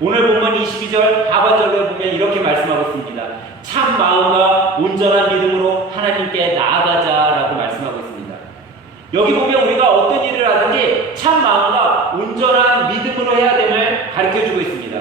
오늘 본문 22절 하반절에 보면 이렇게 말씀하고 있습니다. 참 마음과 온전한 믿음으로 하나님께 나아가자라고 말씀하고 있습니다. 여기 보면 우리가 어떤 일을 하든지 참 마음과 온전한 믿음으로 해야 됨을 가르쳐주고 있습니다.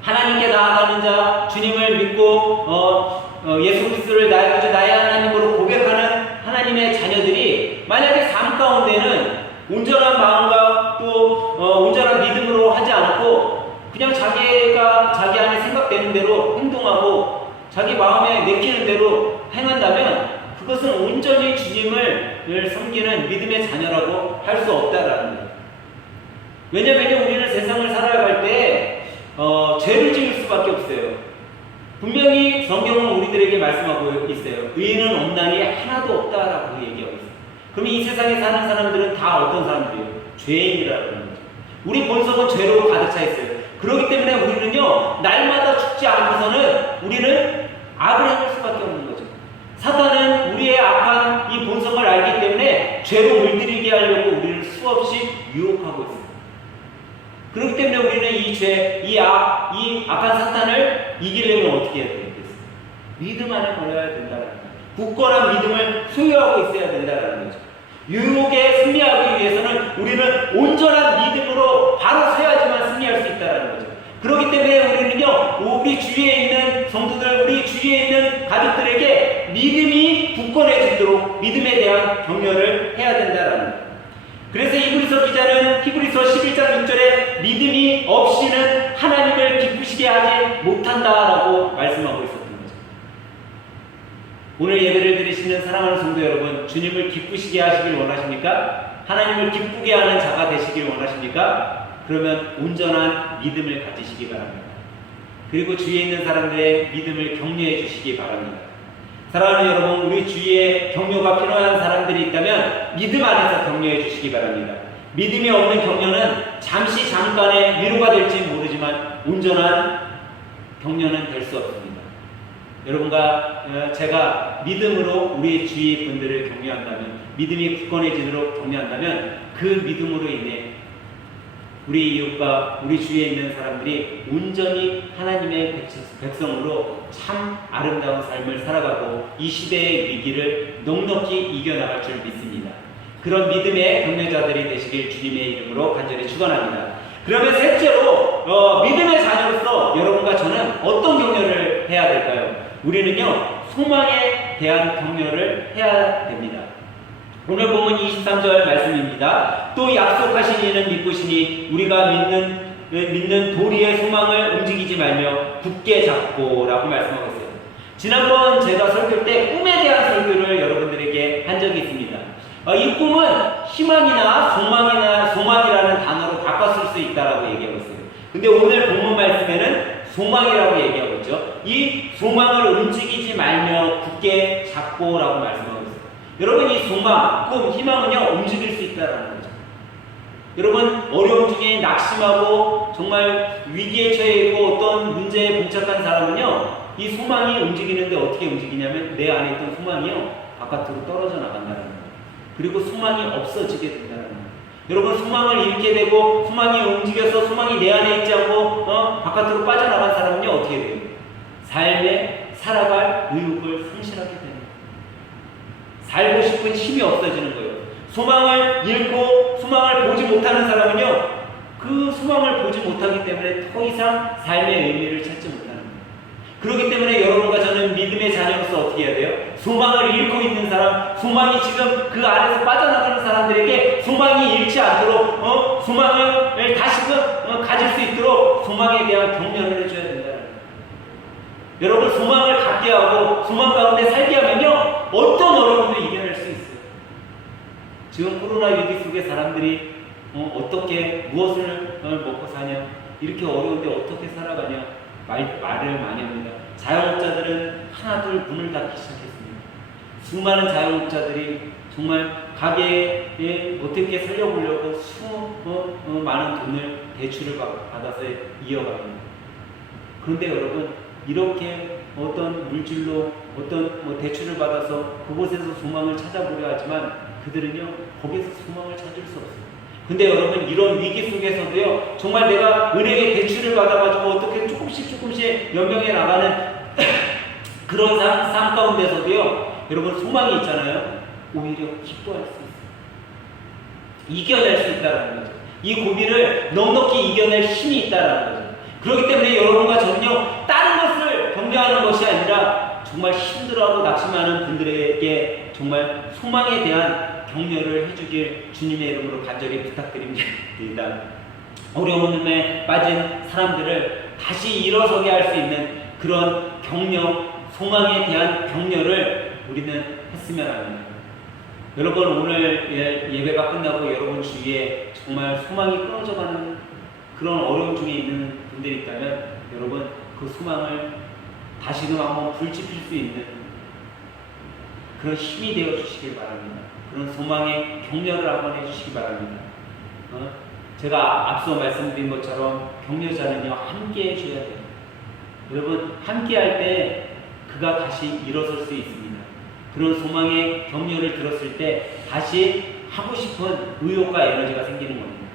하나님께 나아가는 자, 주님을 믿고 예수 그리스도를 나의 하나님으로 고백하는 하나님의 자녀들이 만약에 삶 가운데는 온전한 마음과 또 온전한 믿음으로 하지 않고 그냥 자기 안에 생각되는 대로 행동하고 자기 마음에 내키는 대로 행한다면 그것은 온전히 주님을 섬기는 믿음의 자녀라고 할 수 없다라는 거예요. 왜냐하면 우리는 세상을 살아갈 때 죄를 지을 수밖에 없어요. 분명히 성경은 우리들에게 말씀하고 있어요. 의인은 없나니 하나도 없다라고 얘기하고 있어요. 그럼 이 세상에 사는 사람들은 다 어떤 사람들이에요? 죄인이라는 거죠. 우리 본성은 죄로 가득 차 있어요. 그렇기 때문에 우리는요, 날마다 죽지 않고서는 우리는 악을 행할 수밖에 없는 거죠. 사탄은 우리의 악한 이 본성을 알기 때문에 죄로 물들이게 하려고 우리를 수없이 유혹하고 있어요. 그렇기 때문에 우리는 이 악한 사탄을 이기려면 어떻게 해야 되겠어요? 믿음 안에 걸어야 된다는 거예요. 굳건한 믿음을 소유하고 있어야 된다는 거죠. 유혹에 승리하기 위해서는 우리는 온전한 믿음으로 바로 서야지만 승리할 수 있다는 거죠. 그렇기 때문에 우리는요, 우리 주위에 있는 성도들, 우리 주위에 있는 가족들에게 믿음이 굳건해지도록 믿음에 대한 격려를 해야 된다는 거예요. 그래서 히브리서 기자는 히브리서 11장 6절에 믿음이 없이는 하나님을 기쁘시게 하지 못한다라고 말씀하고 있었던 거죠. 오늘 예배를 드리시는 사랑하는 성도 여러분, 주님을 기쁘시게 하시길 원하십니까? 하나님을 기쁘게 하는 자가 되시길 원하십니까? 그러면 온전한 믿음을 가지시기 바랍니다. 그리고 주위에 있는 사람들의 믿음을 격려해 주시기 바랍니다. 사랑하는 여러분, 우리 주위에 격려가 필요한 사람들이 있다면 믿음 안에서 격려해 주시기 바랍니다. 믿음이 없는 격려는 잠깐의 위로가 될지 모르지만 온전한 격려는 될 수 없습니다. 여러분과 제가 믿음으로 우리 주위 분들을 격려한다면, 믿음이 굳건해지도록 격려한다면 그 믿음으로 인해 우리 이웃과 우리 주위에 있는 사람들이 온전히 하나님의 백성으로 참 아름다운 삶을 살아가고 이 시대의 위기를 넉넉히 이겨나갈 줄 믿습니다. 그런 믿음의 격려자들이 되시길 주님의 이름으로 간절히 축원합니다. 그러면 셋째로 믿음의 자녀로서 여러분과 저는 어떤 격려를 해야 될까요? 우리는요, 소망에 대한 격려를 해야 됩니다. 오늘 본문 23절 말씀입니다. 또 약속하신 이는 믿으시니 우리가 믿는 도리의 소망을 움직이지 말며 굳게 잡고 라고 말씀하고 있어요. 지난번 제가 설교 때 꿈에 대한 설교를 여러분들에게 한 적이 있습니다. 이 꿈은 희망이나 소망이라는 단어로 바꿨을 수 있다라고 얘기하고 있어요. 근데 오늘 본문 말씀에는 소망이라고 얘기하고 있죠. 이 소망을 움직이지 말며 굳게 잡고 라고 말씀하고 있어요. 여러분, 이 소망, 꿈, 희망은요, 움직일 수 있다는 거죠. 여러분, 어려움 중에 낙심하고 정말 위기에 처해 있고 어떤 문제에 봉착한 사람은요, 이 소망이 움직이는데 어떻게 움직이냐면 내 안에 있던 소망이요, 바깥으로 떨어져 나간다는 거예요. 그리고 소망이 없어지게 된다는 거예요. 여러분, 소망을 잃게 되고 소망이 움직여서 소망이 내 안에 있지 않고 바깥으로 빠져나간 사람은요, 어떻게 돼요? 삶에 살아갈 의욕을 상실하게 됩니다. 살고 싶은 힘이 없어지는 거예요. 소망을 잃고 소망을 보지 못하는 사람은요, 그 소망을 보지 못하기 때문에 더 이상 삶의 의미를 찾지 못하는 거예요. 그렇기 때문에 여러분과 저는 믿음의 자녀로서 어떻게 해야 돼요? 소망을 잃고 있는 사람, 소망이 지금 그 안에서 빠져나가는 사람들에게 소망이 잃지 않도록 소망을 다시금 가질 수 있도록 소망에 대한 격려를 해줘야 된다는 거예요. 여러분, 소망을 갖게 하고 소망 가운데 살게 하면요, 어떤 어려움도 이겨낼 수 있어요. 지금 코로나 위기 속에 사람들이 어떻게 무엇을 먹고 사냐, 이렇게 어려운데 어떻게 살아가냐, 말을 많이 합니다. 자영업자들은 하나둘 문을 닫기 시작했습니다. 수많은 자영업자들이 정말 가게에 어떻게 살려보려고 많은 돈을 대출을 받아서 이어갑니다. 그런데 여러분, 이렇게 어떤 물질로 어떤 대출을 받아서 그곳에서 소망을 찾아보려 하지만 그들은요, 거기서 소망을 찾을 수 없어요. 근데 여러분, 이런 위기 속에서도요, 정말 내가 은행에 대출을 받아가지고 어떻게 조금씩 연명해 나가는 그런 삶 가운데서도요, 여러분, 소망이 있잖아요. 오히려 기뻐할 수 있어요. 이겨낼 수 있다는 거죠. 이 고비를 넉넉히 이겨낼 힘이 있다는 거죠. 그렇기 때문에 여러분과 저는요, 다른 것을 격려하는 것이 아니라 정말 힘들어하고 낙심하는 분들에게 정말 소망에 대한 격려를 해주길 주님의 이름으로 간절히 부탁드립니다. 어려움에 빠진 사람들을 다시 일어서게 할 수 있는 그런 격려, 소망에 대한 격려를 우리는 했으면 합니다. 여러분, 오늘 예배가 끝나고 여러분 주위에 정말 소망이 끊어져가는 그런 어려움 중에 있는 분들이 있다면 여러분, 그 소망을 다시금 한번 불지필 수 있는 그런 힘이 되어 주시길 바랍니다. 그런 소망의 격려를 한번 해주시기 바랍니다. 제가 앞서 말씀드린 것처럼 격려자는요, 함께 해줘야 돼요. 여러분, 함께 할 때 그가 다시 일어설 수 있습니다. 그런 소망의 격려를 들었을 때 다시 하고 싶은 의욕과 에너지가 생기는 겁니다.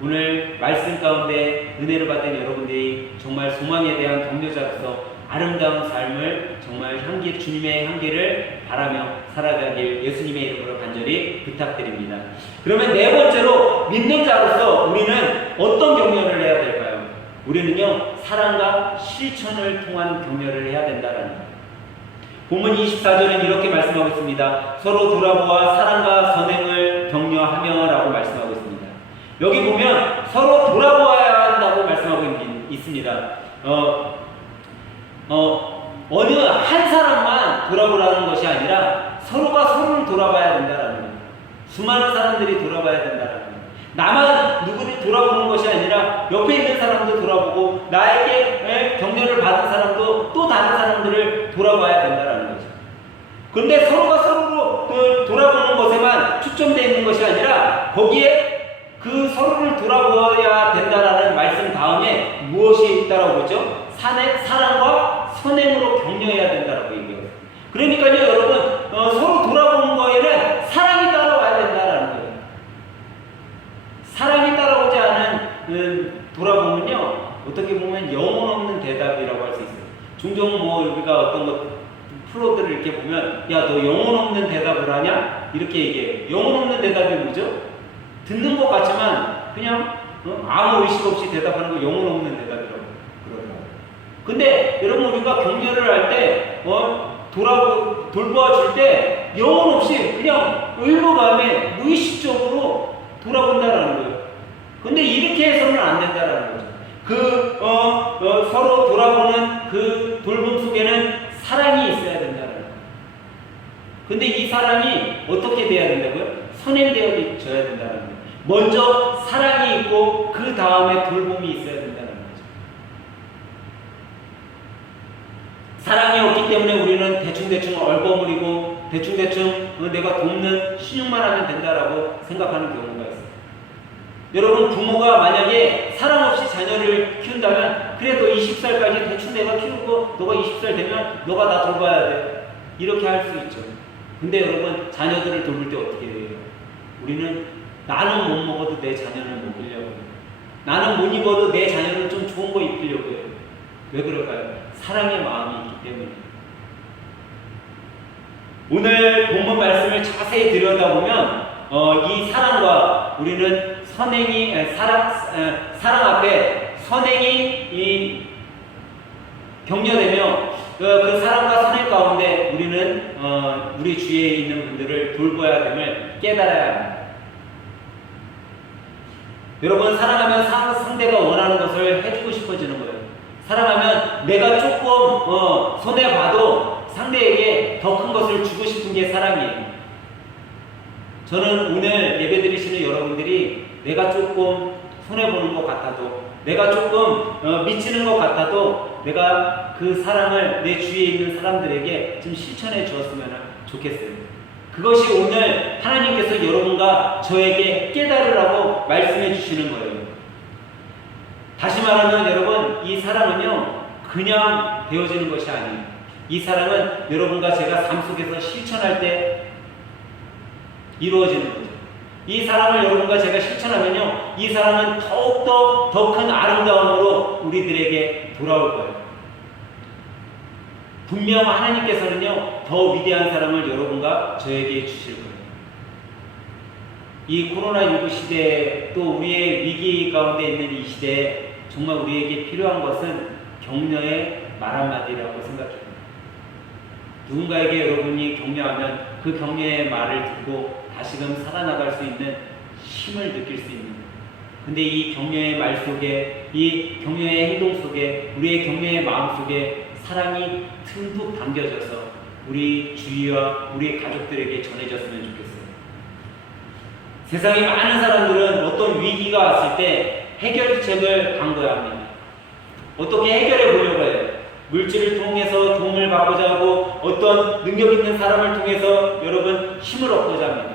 오늘 말씀 가운데 은혜를 받은 여러분들이 정말 소망에 대한 격려자로서 아름다운 삶을 정말 주님의 향기를 바라며 살아가길 예수님의 이름으로 간절히 부탁드립니다. 그러면 네 번째로, 믿는 자로서 우리는 어떤 격려를 해야 될까요? 우리는요, 사랑과 실천을 통한 격려를 해야 된다는 거예요. 본문 24절은 이렇게 말씀하고 있습니다. 서로 돌아보아 사랑과 선행을 격려하며 라고 말씀하고 있습니다. 여기 보면 서로 돌아보아야 한다고 말씀하고 있습니다. 어느 한 사람만 돌아보라는 것이 아니라 서로가 서로를 돌아봐야 된다는 거예요. 수많은 사람들이 돌아봐야 된다는 거예요. 나만 누구를 돌아보는 것이 아니라 옆에 있는 사람도 돌아보고 나에게 격려를 받은 사람도 또 다른 사람들을 돌아봐야 된다는 거죠. 그런데 서로가 서로로 돌아보는 것에만 축점되어 있는 것이 아니라 거기에 그 서로를 돌아보아야 된다라는 말씀 다음에 무엇이 있다라고 그러죠? 사랑과 선행으로 격려해야 된다라고 얘기해요. 그러니까요, 여러분, 서로 돌아보는 거에는 사랑이 따라와야 된다라는 거예요. 사랑이 따라오지 않은 돌아보면요, 어떻게 보면 영혼 없는 대답이라고 할 수 있어요. 종종 우리가 어떤 것 프로들을 이렇게 보면, 야, 너 영혼 없는 대답을 하냐? 이렇게 얘기해요. 영혼 없는 대답이 뭐죠? 듣는 것 같지만 그냥 아무 의식 없이 대답하는 거 영혼 없는 대답이라고 그러더라고요. 근데 여러분, 우리가 격려를 할 때 돌보아 줄 때 영혼 없이 그냥 의무감에 무의식적으로 돌아본다라는 거예요. 근데 이렇게 해서는 안 된다라는 거죠. 서로 돌아보는 그 돌봄 속에는 사랑이 있어야 된다는 거예요. 근데 이 사랑이 어떻게 돼야 된다고요? 선행되어져야 된다는 거예요. 먼저 사랑이 있고 그 다음에 돌봄이 있어야 된다는 거죠. 사랑이 없기 때문에 우리는 대충대충 얼버무리고 대충대충 내가 돕는 신용만 하면 된다라고 생각하는 경우가 있어요. 여러분, 부모가 만약에 사랑 없이 자녀를 키운다면, 그래, 너 20살까지 대충 내가 키우고 너가 20살 되면 너가 나 돌봐야 돼, 이렇게 할 수 있죠. 근데 여러분, 자녀들을 돌볼 때 어떻게 해요? 우리는 나는 못 먹어도 내 자녀를 먹이려고 해요. 나는 못 입어도 내 자녀를 좀 좋은 거 입히려고 해요. 왜 그럴까요? 사랑의 마음이 있기 때문에. 오늘 본문 말씀을 자세히 들여다보면 이 사랑과 우리는 사랑 앞에 선행이 격려되며 그 사랑과 선행 가운데 우리는 우리 주위에 있는 분들을 돌봐야 됨을 깨달아야 합니다. 여러분, 사랑하면 상대가 원하는 것을 해주고 싶어지는 거예요. 사랑하면 내가 조금 손해봐도 상대에게 더 큰 것을 주고 싶은 게 사랑이에요. 저는 오늘 예배드리시는 여러분들이 내가 조금 손해보는 것 같아도, 내가 조금 미치는 것 같아도 내가 그 사랑을 내 주위에 있는 사람들에게 좀 실천해 주었으면 좋겠어요. 그것이 오늘 하나님께서 여러분과 저에게 깨달으라고 말씀해 주시는 거예요. 다시 말하면 여러분, 이 사랑은요 그냥 되어지는 것이 아니에요. 이 사랑은 여러분과 제가 삶 속에서 실천할 때 이루어지는 거죠. 이 사랑을 여러분과 제가 실천하면요, 이 사랑은 더욱더 더 큰 아름다움으로 우리들에게 돌아올 거예요. 분명 하나님께서는요 더 위대한 사랑을 여러분과 저에게 주실 거예요. 이 코로나19 시대에, 또 우리의 위기 가운데 있는 이 시대에 정말 우리에게 필요한 것은 격려의 말 한마디라고 생각합니다. 누군가에게 여러분이 격려하면 그 격려의 말을 듣고 다시금 살아나갈 수 있는 힘을 느낄 수 있는, 근데 이 격려의 말 속에, 이 격려의 행동 속에, 우리의 격려의 마음 속에 사랑이 듬뿍 담겨져서 우리 주위와 우리 가족들에게 전해졌으면 좋겠어요. 세상에 많은 사람들은 어떤 위기가 왔을 때 해결책을 강구해야 합니다. 어떻게 해결해 보려고 해요. 물질을 통해서 도움을 받고자 하고, 어떤 능력 있는 사람을 통해서 여러분 힘을 얻고자 합니다.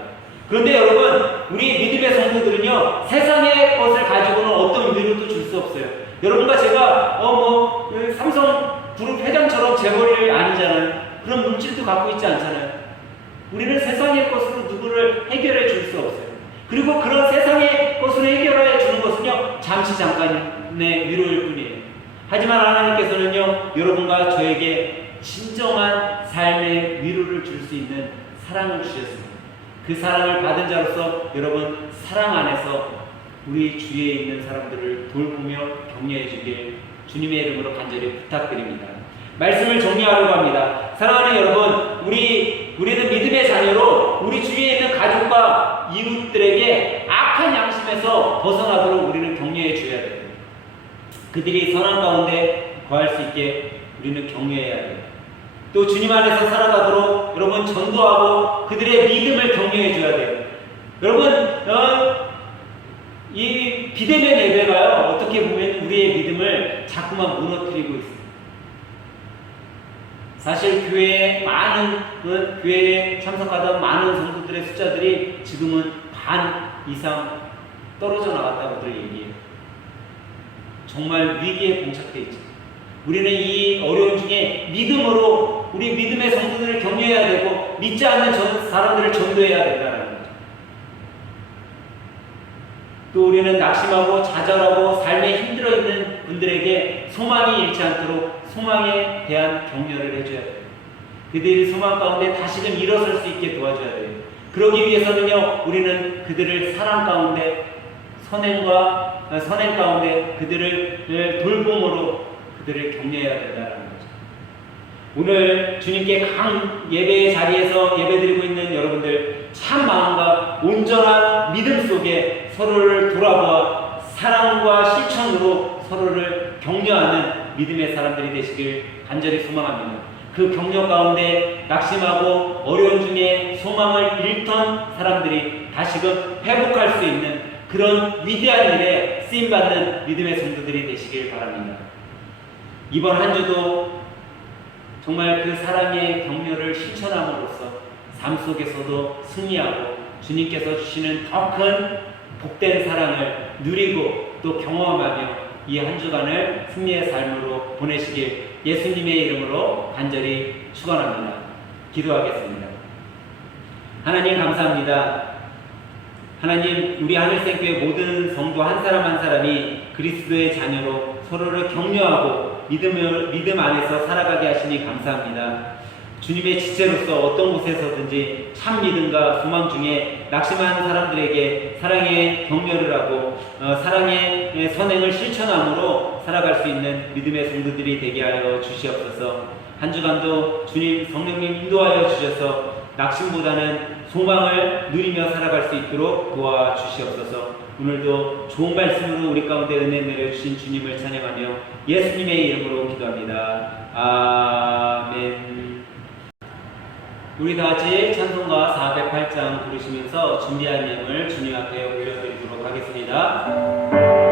그런데 여러분, 우리 믿음의 성도들은요 세상의 것을 가지고는 어떤 위로도 줄 수 없어요. 여러분과 제가 삼성 그룹 회장처럼 재벌이 아니잖아요. 그런 물질도 갖고 있지 않잖아요. 우리는 세상의 것으로 누구를 해결해 줄 수 없어요. 그리고 그런 세상의 것으로 해결해 주는 것은요 잠시 잠깐의 위로일 뿐이에요. 하지만 하나님께서는요 여러분과 저에게 진정한 삶의 위로를 줄 수 있는 사랑을 주셨습니다. 그 사랑을 받은 자로서 여러분 사랑 안에서 우리 주위에 있는 사람들을 돌보며 격려해 주길 주님의 이름으로 간절히 부탁드립니다. 말씀을 정리하려고 합니다. 사랑하는 여러분, 우리는 믿음의 자녀로 우리 주위에 있는 가족과 이웃들에게 악한 양심에서 벗어나도록 우리는 격려해 줘야 돼요. 그들이 선한 가운데 거할 수 있게 우리는 격려해야 돼요. 또 주님 안에서 살아가도록 여러분 전도하고 그들의 믿음을 격려해 줘야 돼요. 여러분, 이 비대면 예배가요 어떻게 보면 우리의 믿음을 자꾸만 무너뜨리고 있습니다. 사실 교회에 참석하던 많은 성도들의 숫자들이 지금은 반 이상 떨어져 나갔다고들 얘기해요. 정말 위기에 봉착돼 있죠. 우리는 이 어려움 중에 믿음으로 우리 믿음의 성도들을 격려해야 되고, 믿지 않는 사람들을 전도해야 된다는 거죠. 또 우리는 낙심하고 좌절하고 삶에 힘들어 있는 분들에게 소망이 잃지 않도록 소망에 대한 격려를 해줘야 돼요. 그들이 소망 가운데 다시금 일어설 수 있게 도와줘야 돼요. 그러기 위해서는요 우리는 그들을 사랑 가운데, 선행 가운데 그들을 돌봄으로 그들을 격려해야 된다는 거죠. 오늘 주님께 강 예배의 자리에서 예배드리고 있는 여러분들, 참 마음과 온전한 믿음 속에 서로를 돌아보아 사랑과 실천으로 서로를 격려하는 믿음의 사람들이 되시길 간절히 소망합니다. 그 격려 가운데 낙심하고 어려운 중에 소망을 잃던 사람들이 다시금 회복할 수 있는 그런 위대한 일에 쓰임받는 믿음의 성도들이 되시길 바랍니다. 이번 한 주도 정말 그 사랑의 격려를 실천함으로써 삶 속에서도 승리하고 주님께서 주시는 더 큰 복된 사랑을 누리고 또 경험하며 이 한 주간을 승리의 삶으로 보내시길 예수님의 이름으로 간절히 축원합니다. 기도하겠습니다. 하나님 감사합니다. 하나님, 우리 하늘생교회 모든 성도 한 사람 한 사람이 그리스도의 자녀로 서로를 격려하고 믿음 안에서 살아가게 하시니 감사합니다. 주님의 지체로서 어떤 곳에서든지 참 믿음과 소망 중에 낙심한 사람들에게 사랑의 격려를 하고 사랑의 선행을 실천함으로 살아갈 수 있는 믿음의 성도들이 되게 하여 주시옵소서. 한 주간도 주님 성령님 인도하여 주셔서 낙심보다는 소망을 누리며 살아갈 수 있도록 도와주시옵소서. 오늘도 좋은 말씀으로 우리 가운데 은혜 내려주신 주님을 찬양하며 예수님의 이름으로 기도합니다. 아멘. 우리 다같이 찬송가 408장 부르시면서 준비한 예물 주님 앞에 올려드리도록 하겠습니다.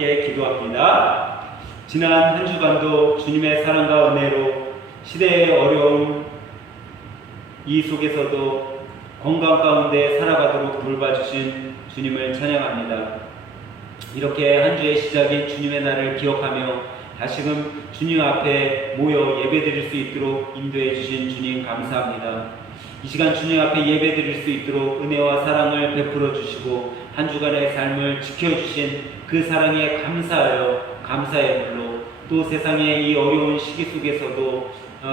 함께 기도합니다. 지난 한 주간도 주님의 사랑과 은혜로 시대의 어려움 이 속에서도 건강 가운데 살아가도록 돌봐주신 주님을 찬양합니다. 이렇게 한 주의 시작인 주님의 날을 기억하며 다시금 주님 앞에 모여 예배드릴 수 있도록 인도해 주신 주님 감사합니다. 이 시간 주님 앞에 예배드릴 수 있도록 은혜와 사랑을 베풀어 주시고 한 주간의 삶을 지켜주신 그 사랑에 감사하여 감사의 물로 또 세상의 이 어려운 시기 속에서도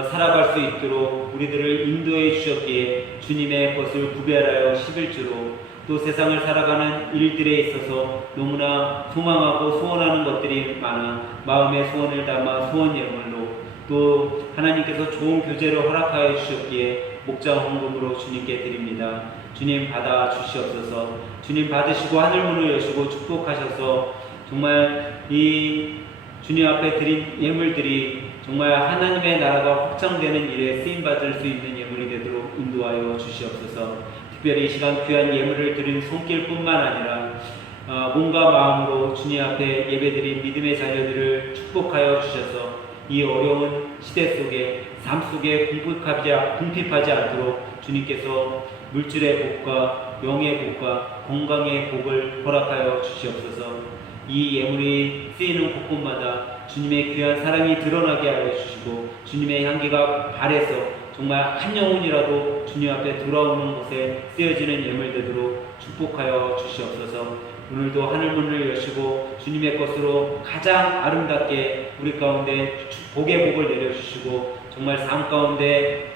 살아갈 수 있도록 우리들을 인도해 주셨기에 주님의 것을 구별하여 11주로 또 세상을 살아가는 일들에 있어서 너무나 소망하고 소원하는 것들이 많아 마음의 소원을 담아 소원 예물로 또 하나님께서 좋은 교제를 허락하여 주셨기에 목장 헌금으로 주님께 드립니다. 주님 받아 주시옵소서. 주님 받으시고 하늘문을 여시고 축복하셔서 정말 이 주님 앞에 드린 예물들이 정말 하나님의 나라가 확장되는 일에 쓰임받을 수 있는 예물이 되도록 인도하여 주시옵소서. 특별히 이 시간 귀한 예물을 드린 손길뿐만 아니라 몸과 마음으로 주님 앞에 예배드린 믿음의 자녀들을 축복하여 주셔서 이 어려운 시대 속에 삶 속에 궁핍하지 않도록 주님께서 물질의 복과 영의 복과 건강의 복을 허락하여 주시옵소서. 이 예물이 쓰이는 곳곳마다 주님의 귀한 사랑이 드러나게 하여 주시고 주님의 향기가 발해서 정말 한 영혼이라도 주님 앞에 돌아오는 곳에 쓰여지는 예물 되도록 축복하여 주시옵소서. 오늘도 하늘문을 여시고 주님의 것으로 가장 아름답게 우리 가운데 복의 복을 내려주시고 정말 삶 가운데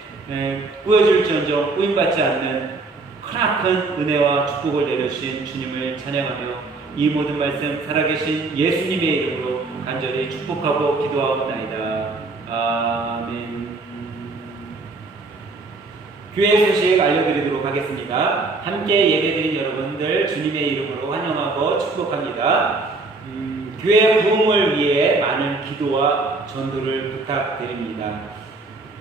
꾸며줄지언정 꾸임받지 않는 크나큰 은혜와 축복을 내려주신 주님을 찬양하며 이 모든 말씀 살아계신 예수님의 이름으로 간절히 축복하고 기도하옵나이다. 아멘. 교회 소식 알려드리도록 하겠습니다. 함께 예배드린 여러분들 주님의 이름으로 환영하고 축복합니다. 교회 부흥을 위해 많은 기도와 전도를 부탁드립니다.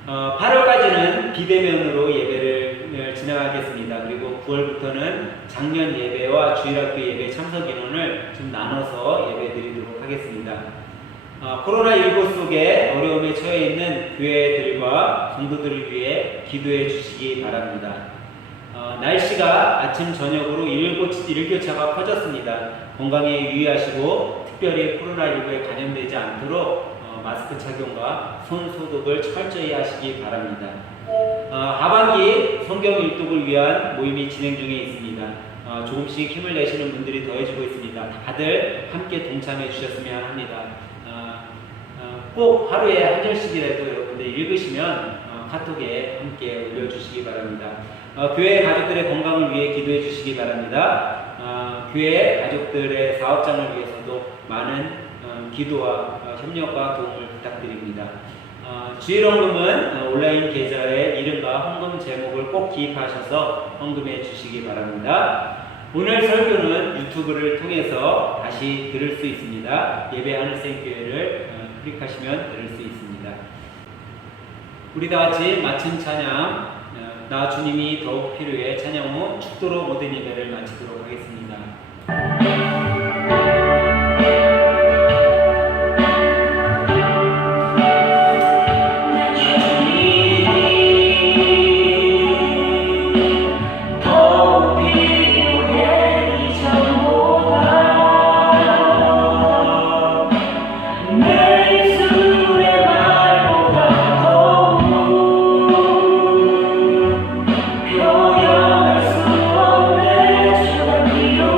8월까지는 비대면으로 예배를 진행하겠습니다. 그리고 9월부터는 작년 예배와 주일학교 예배 참석 인원을 좀 나눠서 예배 드리도록 하겠습니다. 코로나19 속에 어려움에 처해 있는 교회들과 성도들을 위해 기도해 주시기 바랍니다. 날씨가 아침 저녁으로 일교차가 커졌습니다. 건강에 유의하시고 특별히 코로나19에 감염되지 않도록 마스크 착용과 손 소독을 철저히 하시기 바랍니다. 하반기 성경 일독을 위한 모임이 진행 중에 있습니다. 조금씩 힘을 내시는 분들이 더해지고 있습니다. 다들 함께 동참해 주셨으면 합니다. 꼭 하루에 한 절씩이라도 여러분들 읽으시면 카톡에 함께 올려주시기 바랍니다. 교회 가족들의 건강을 위해 기도해 주시기 바랍니다. 교회 가족들의 사업장을 위해서도 많은 기도와 협력과 도움을 부탁드립니다. 주일헌금은 온라인 계좌에 이름과 헌금 제목을 꼭 기입하셔서 헌금해 주시기 바랍니다. 오늘 설교는 유튜브를 통해서 다시 들을 수 있습니다. 예배 하늘생교회를 클릭하시면 들을 수 있습니다. 우리 다같이 마친 찬양 나 주님이 더욱 필요해 찬양 후 축도로 모든 예배를 마치도록 하겠습니다. 표현할 수 없는 주가 필요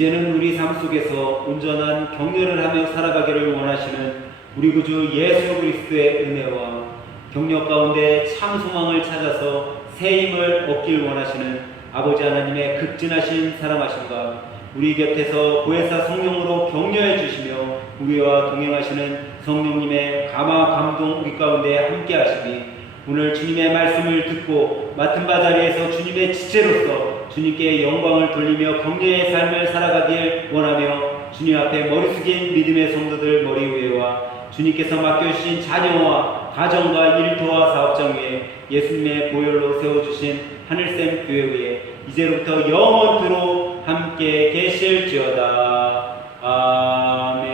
이제는 우리 삶 속에서 온전한 격려를 하며 살아가기를 원하시는 우리 구주 예수 그리스도의 은혜와 격려 가운데 참 소망을 찾아서 새 힘을 얻길 원하시는 아버지 하나님의 극진하신 사랑하심과 우리 곁에서 보혜사 성령으로 격려해 주시며 우리와 동행하시는 성령님의 감화 감동 우리 가운데 함께 하시니 오늘 주님의 말씀을 듣고 맡은 바 자리에서 주님의 지체로서 주님께 영광을 돌리며 격려의 삶을 살아가길 원하며 주님 앞에 머리 숙인 믿음의 성도들 머리 위에와 주님께서 맡겨주신 자녀와 가정과 일터와 사업장 위에 예수님의 보혈로 세워주신 하늘샘 교회 위에 이제로부터 영원토록 함께 계실지어다. 아멘.